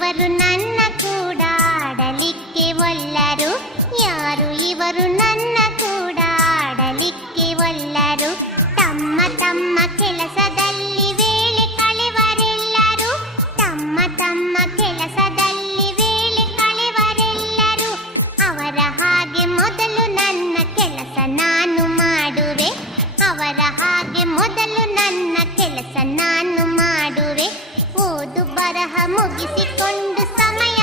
ಇವರು ನನ್ನ ಕೂಡ ಆಡಲಿಕ್ಕೆ ಒಲ್ಲರು? ಯಾರು ಇವರು ನನ್ನ ಕೂಡ ಆಡಲಿಕ್ಕೆ ಒಲ್ಲರು? ತಮ್ಮ ತಮ್ಮ ಕೆಲಸದಲ್ಲಿ ವೇಳೆ ಕಳೆವರೆಲ್ಲರೂ, ತಮ್ಮ ತಮ್ಮ ಕೆಲಸದಲ್ಲಿ ವೇಳೆ ಕಳೆವರೆಲ್ಲರೂ. ಅವರ ಹಾಗೆ ಮೊದಲು ನನ್ನ ಕೆಲಸ ನಾನು ಮಾಡುವೆ, ಅವರ ಹಾಗೆ ಮೊದಲು ನನ್ನ ಕೆಲಸ ನಾನು ಮಾಡುವೆ. ಓದು ಬರಹ ಮುಗಿಸಿಕೊಂಡು ಸಮಯ